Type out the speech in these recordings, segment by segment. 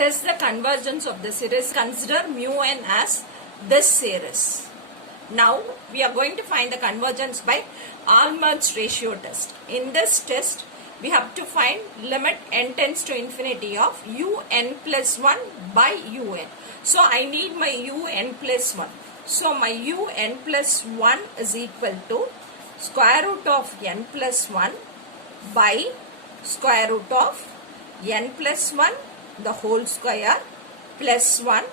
test the convergence of the series, consider mu n as this series. Now we are going to find the convergence by Alembert ratio test. In this test, we have to find limit n tends to infinity of un plus 1 by un. So I need my un plus 1. So my un plus 1 is equal to square root of n plus 1 by square root of n plus 1 the whole square plus 1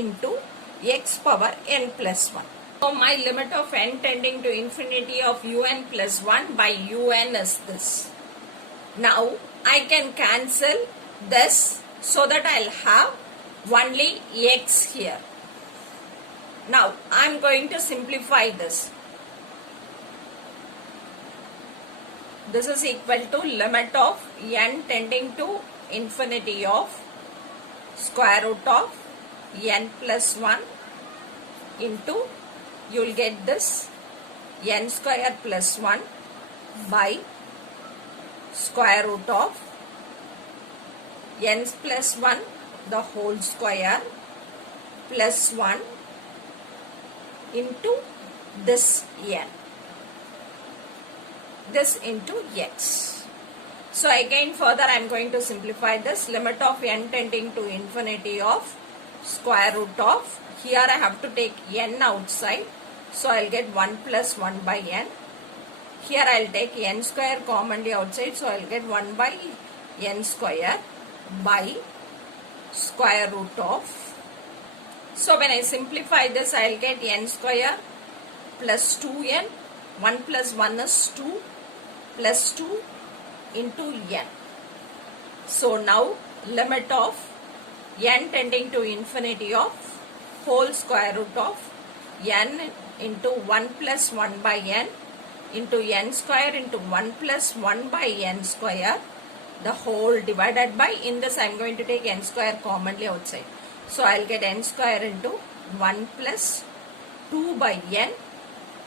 into x power n plus 1. So my limit of n tending to infinity of un plus 1 by un is this. Now I can cancel this so that I'll have only x here. Now I am going to simplify this. This is equal to limit of n tending to infinity of square root of n plus 1 into, you will get this n square plus 1 by square root of n plus 1 the whole square plus 1 into this n. This into x. So again further I am going to simplify this. Limit of n tending to infinity of square root of, here I have to take n outside, so I will get 1 plus 1 by n. Here I will take n square commonly outside, so I will get 1 by n square by square root of. So when I simplify this, I will get n square plus 2n, 1 plus 1 is 2 plus 2 into n. So now limit of n tending to infinity of whole square root of n into 1 plus 1 by n into n square into 1 plus 1 by n square the whole divided by, in this I am going to take n square commonly outside. So I will get n square into 1 plus 2 by n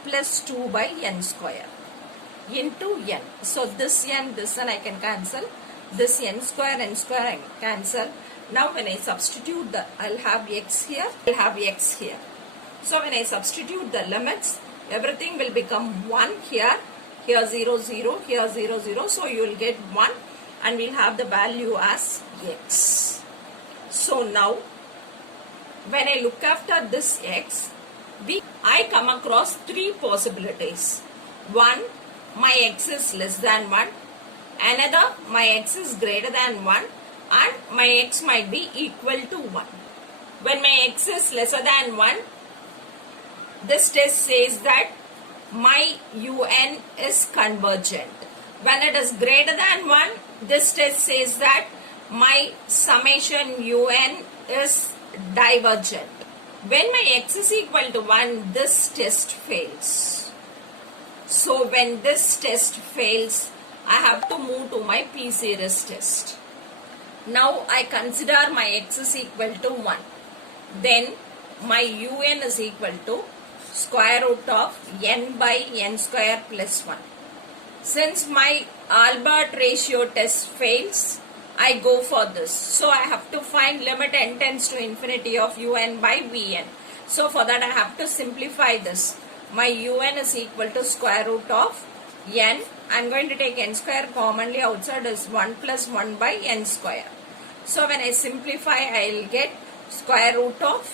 plus 2 by n square into n. So this n I can cancel. This n square I can cancel. Now when I substitute the, I will have x here, I will have x here. So when I substitute the limits, everything will become 1 here, here 0, 0, here 0, 0. So you will get 1 and we will have the value as x. So now when I look after this x, I come across 3 possibilities. 1, my x is less than 1. Another, my x is greater than 1. And my x might be equal to 1. When my x is lesser than 1, this test says that my un is convergent. When it is greater than 1, this test says that my summation un is divergent. When my x is equal to 1, this test fails. So when this test fails, I have to move to my p series test. Now I consider my x is equal to 1. Then my un is equal to square root of n by n square plus 1. Since my Alembert ratio test fails, I go for this. So I have to find limit n tends to infinity of un by vn. So for that I have to simplify this. My un is equal to square root of n. I am going to take n square commonly outside is 1 plus 1 by n square. So when I simplify, I will get square root of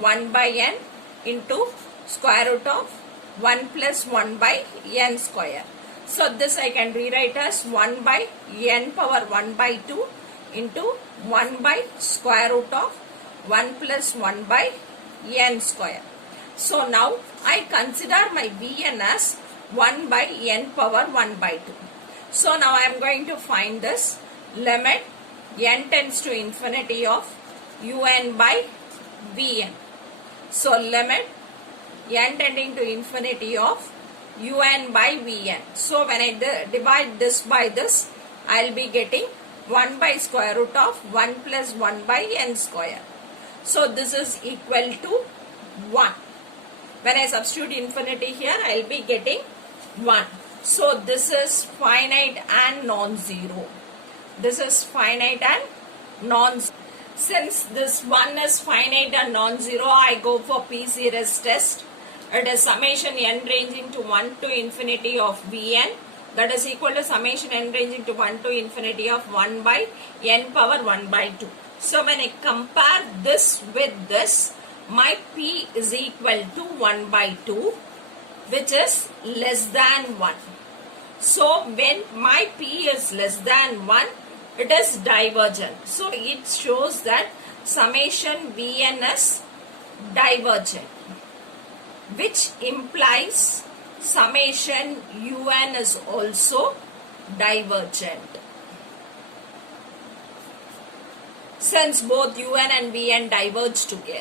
1 by n into square root of 1 plus 1 by n square. So this I can rewrite as 1 by n power 1 by 2 into 1 by square root of 1 plus 1 by n square. So now I consider my vn as 1 by n power 1 by 2. So now I am going to find this limit n tends to infinity of un by vn. So limit n tending to infinity of un by vn. So when I divide this by this, I will be getting 1 by square root of 1 plus 1 by n square. So this is equal to 1. When I substitute infinity here, I will be getting 1. So this is finite and non-zero. This is finite and non-zero. Since this one is finite and non-zero, I go for P-series test. It is summation n ranging to 1 to infinity of Vn. That is equal to summation n ranging to 1 to infinity of 1 by n power 1 by 2. So when I compare this with this, my P is equal to 1 by 2, which is less than 1. So when my P is less than 1, it is divergent. So it shows that summation Vn is divergent, which implies summation Un is also divergent. Since both Un and Vn diverge together.